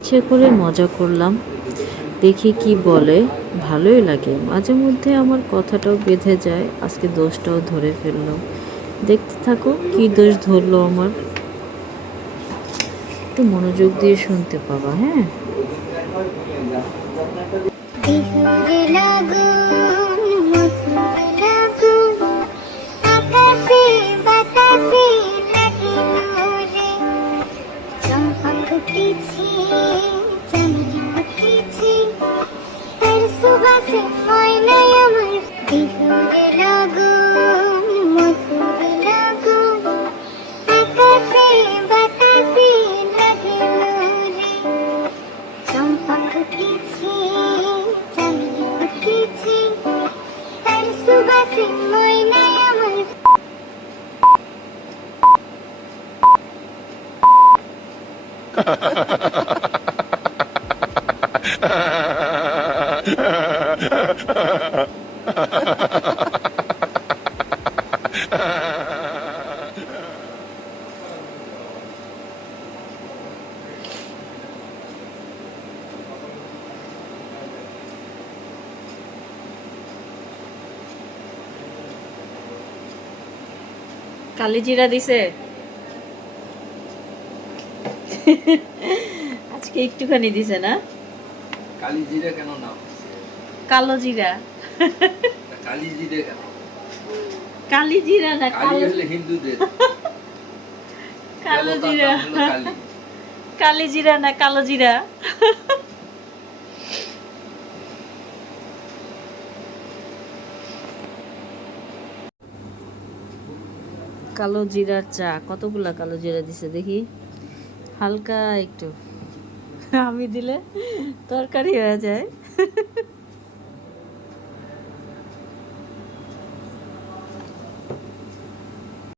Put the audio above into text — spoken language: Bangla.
ইচ্ছে করে মজা করলাম, দেখি কি বলে। ভালোই লাগে, মাঝে মধ্যে আমার কথাটাও বেঁধে যায়। আজকে দোষটাও ধরে ফেললো। দেখতে থাকো কি দোষ ধরলো আমার। একটু মনোযোগ দিয়ে শুনতে পাবা, হ্যাঁ। सुबह से मौन अमर बिहुरे लगुन मधुर लगुन आकाशे बातासे लगलो रे चंपा फुटेছে চাঁদনি ফুটেছে তার সুবাসে মৌন আমার কালিজিরা দিছে আজকে একটুখানি দিছে না। কালিজিরা কেন নাম? কালো জিরা। কালিজিরা কেন? কালিজিরা না, কালি হলো হিন্দুদের। কালো জিরা। কালিজিরা না কালো জিরা। কালো জিরার চা, কতগুলা কালো জিরা দিছে দেখি, হালকা একটু। আমি দিলে তরকারি হয়ে যায়।